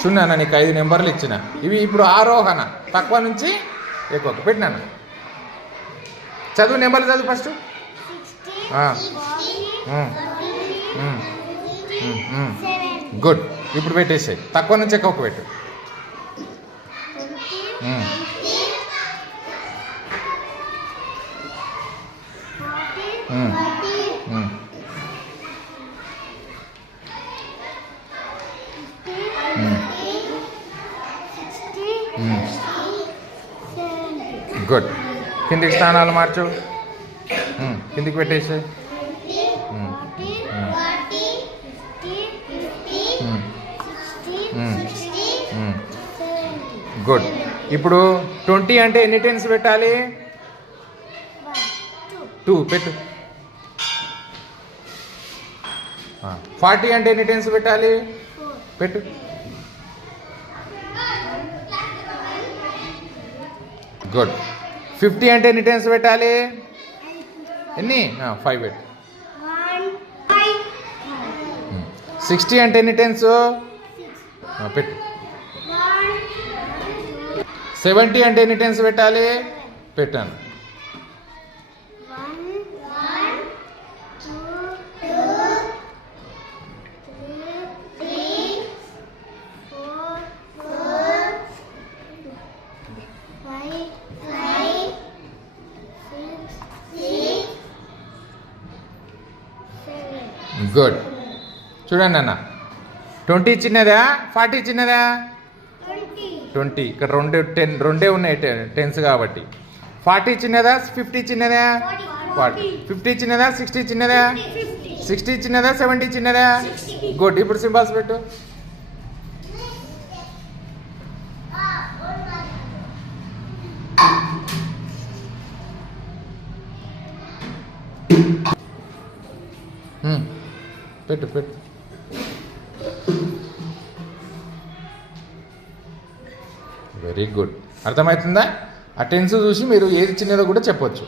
చూడన్నా నీకు 5 నెంబర్లు ఇచ్చిన. ఇవి ఇప్పుడు ఆరోహణ, తక్కువ నుంచి ఎక్కువ పెట్టినాను. చదువు, నెంబర్లు చదువు ఫస్ట్. గుడ్. ఇప్పుడు పెట్టేసాయి, తక్కువ నుంచి ఎక్కువ పెట్టు. గుడ్. కిందికి స్థానాలు మార్చు, కిందికి పెట్టేసి. గుడ్. ఇప్పుడు 20 అంటే ఎన్ని టెన్స్ పెట్టాలి? 2 పెట్టు. 40 అంటే ఎన్ని టెన్స్ పెట్టాలి? పెట్టు. గుడ్. 50 అంటే ఎన్ని టెన్స్ పెట్టాలి? ఎన్ని? 5 పెట్టు. 60 అంటే ఎన్ని టెన్స్? పెట్టు. 70 అంటే ఎన్ని టెన్స్ పెట్టాలి? పెట్టాను. 7. గుడ్. చూడండి అన్న, 20 చిన్నదా 40 చిన్నదా? 20. ఇక్కడ రెండే ఉన్నాయి టెన్స్ కాబట్టి. 40 చిన్నదా 50 చిన్నదా? 40. 50 చిన్నదా 60 చిన్నదా? 60 చిన్నదా 70 చిన్నదా? గుడ్. ఇప్పుడు సింబల్స్ పెట్టు. పెట్టు పెట్టు. Very good. అర్థమవుతుందా? ఆ టెన్స్ చూసి మీరు ఏది చిన్నదో కూడా చెప్పొచ్చు.